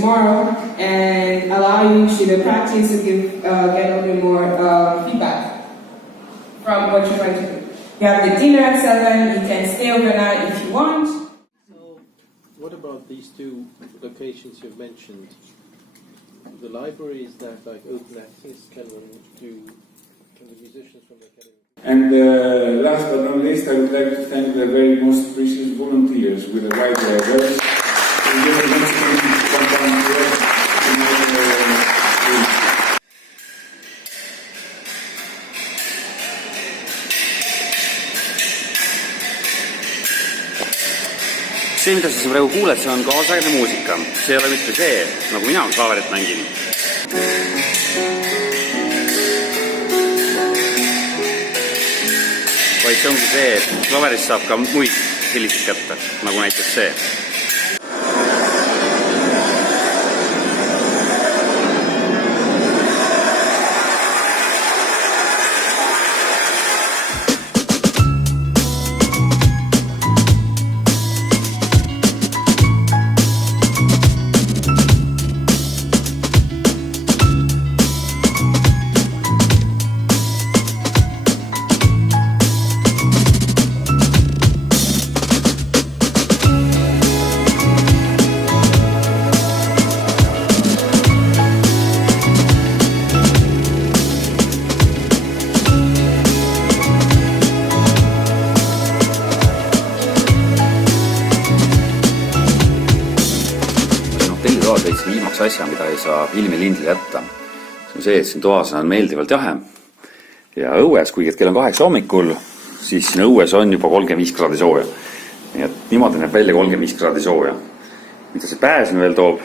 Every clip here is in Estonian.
tomorrow and allow you to practice and get a little bit more feedback from what you're trying to do. You have the dinner at 7, you can stay overnight if you want. So, what about these two locations you've mentioned? The library, is that like open access? Can the musicians from the academy? And last but not least, I would like to thank the very most precious volunteers with the white letters. See, mida sa praegu kuuled, see on kaasaegne muusika. See ei ole mitte see, nagu mina klaverit mängin. Vaid see ongi see, et klaverist saab ka muid helisid kätte, nagu näiteks see. Viimaks asja, mida ei saa filmilindil jätta. See on see, et siin toas on meeldivalt jahe. Ja õues, kuigi kell on 8 hommikul, siis siin õues on juba 35 kraadi sooja. Nii et niimoodi näeb välja 35 kraadi sooja. Mida see pääsen veel toob,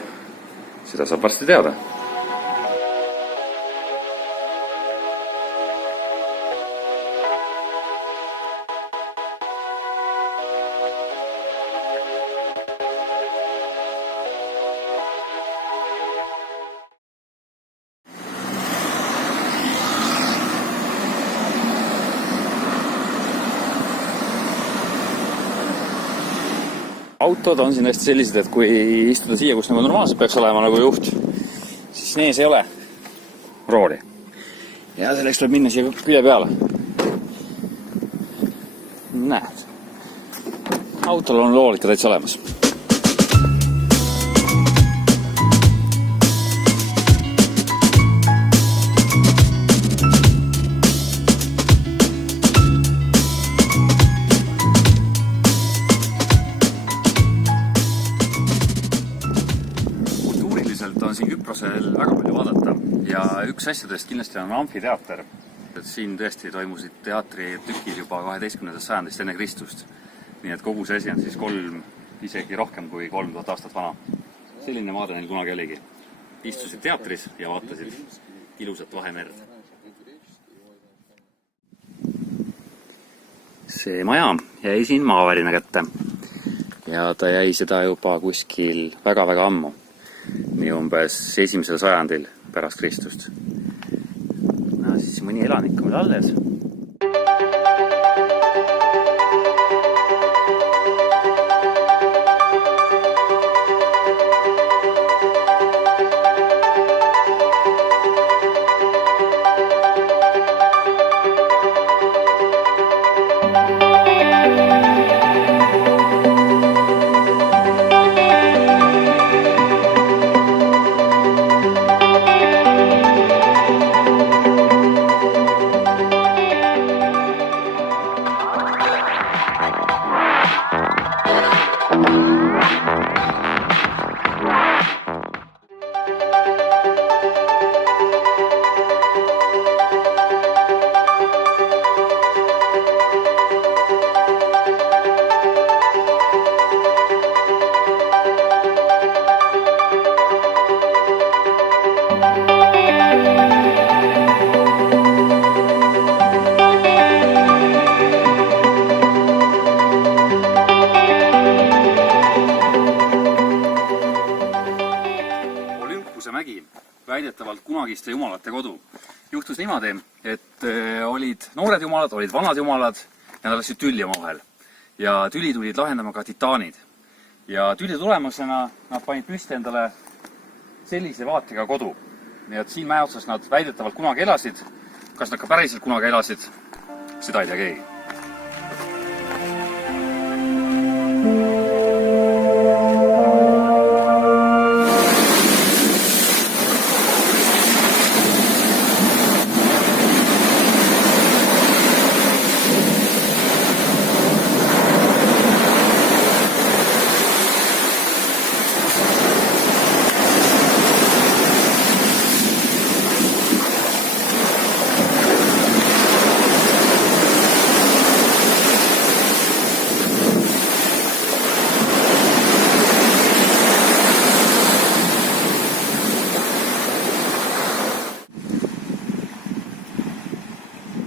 seda saab varsti teada. Autod on siin hästi sellised, et kui istuda siia, kus nagu normaalselt peaks olema nagu juht, siis nees ei ole rooli. Ja selleks tuleb minna siia külje peale. Näed. Autol on loolid ka täitsa olemas. On siin Küprosel väga palju vaadata ja üks asjadest kindlasti on amfiteater. Siin tõesti toimusid teatritükid juba 12. sajandist enne Kristust. Nii et kogu see asi on siis isegi rohkem kui 3000 aastat vana. Selline maade neil kunagi oligi. Istusid teatris ja vaatasid ilusat Vahemerd. See maja jäi siin maavärina kätte ja ta jäi seda juba kuskil väga-väga ammu. Nii umbes 1. sajandil pärast Kristust. No siis mõni elanik on alles. väidetavalt kunagiste jumalate kodu. Juhtus niimoodi, et olid noored jumalad, olid vanad jumalad ja nad läksid tülli omavahel. Ja tüli tulid lahendama ka titaanid. Ja tüli tulemusena nad panid püsti endale sellise vaatega kodu. Nii et siin mäe otsas nad väidetavalt kunagi elasid. Kas nad ka päriselt kunagi elasid, seda ei tea keegi.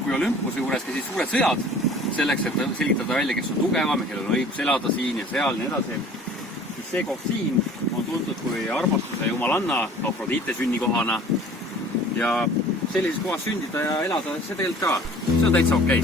Kui Olümpuse juures käisid suured sõjad, selleks, et selgitada välja, kes on tugevam ja kellel on õigus elada siin ja seal ja nii edasi, siis see koht siin on tuntud kui armastuse jumalanna, Afrodite sünnikohana. Ja sellises kohas sündida ja elada, see tegelikult ka, see on täitsa okei.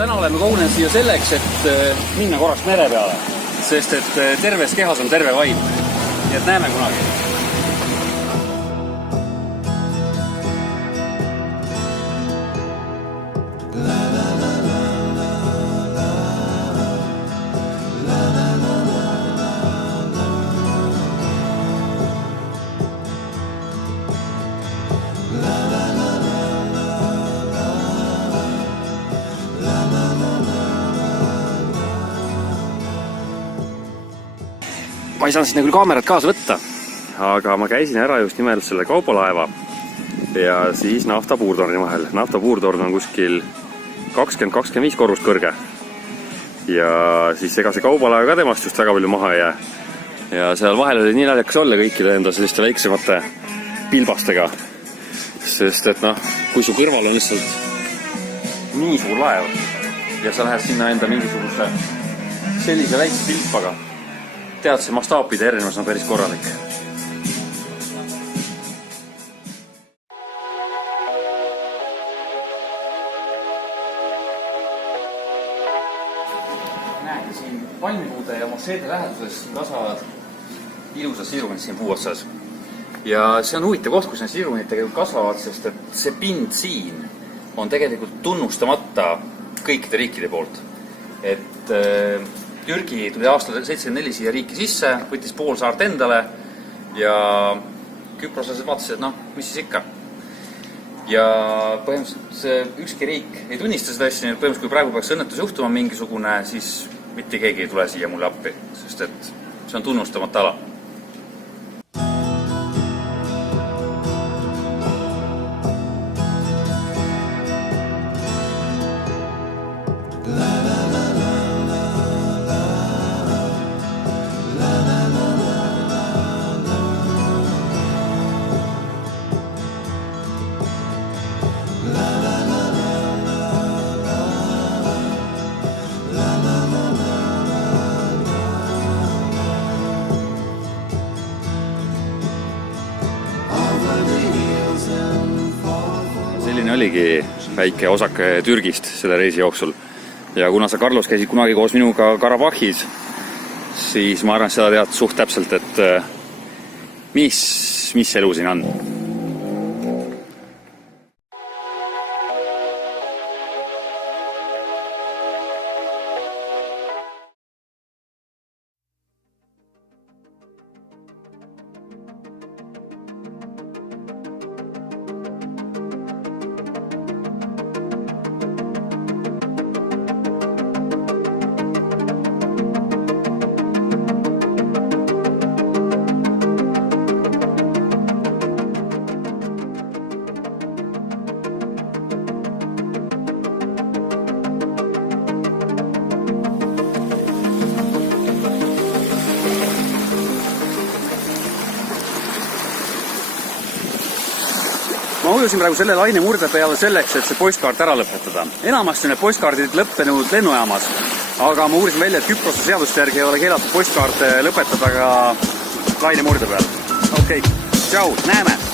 Täna oleme kogunenud siia selleks, et minna korraks mere peale, sest et terves kehas on terve vaim. Nii et näeme kunagi. Ma ei saanud sinna küll kaamerat kaasa võtta, aga ma käisin ära just nimelt selle kaubalaeva ja siis naftapuurtorni vahel. Naftapuurtorn on kuskil 20-25 korrust kõrge. Ja siis ega see kaubalaeva ka temast just väga palju maha ei jää. Ja seal vahel oli nii naljakas olla kõikide enda selliste väiksemate pilbastega. Sest et kui su kõrval on lihtsalt nii suur laev ja sa lähed sinna enda mingisuguse sellise väikse pilpaga, tead, see mastaapide erinevus on päris korralik. Näete siin palmipuude ja mosseede läheduses kasvavad ilusad siirumid siin puu otsas. Ja see on huvitav koht, kus need siirumid tegelikult kasvavad, sest et see pind siin on tegelikult tunnustamata kõikide riikide poolt. Et Türgi tuli aastal 74 siia riiki sisse, võttis pool saart endale ja küproslased vaatasid, mis siis ikka. Ja põhimõtteliselt ükski riik ei tunnista seda asja, nii et põhimõtteliselt kui praegu peaks õnnetus juhtuma mingisugune, siis mitte keegi ei tule siia mulle appi, sest et see on tunnustamata ala. Selline oligi väike osake Türgist selle reisi jooksul. Ja kuna sa, Carlos, käisid kunagi koos minuga Karabahhis, siis ma arvan, et seda tead suht täpselt, et mis elu siin on. ujusin praegu selle laine murde peale selleks, et see postkaart ära lõpetada. Enamasti on need postkaardid lõppenud lennujaamas, aga ma uurisin välja, et Küprose seaduste järgi ei ole keelatud postkaarte lõpetada ka laine murde peal. Okei, tšau, näeme!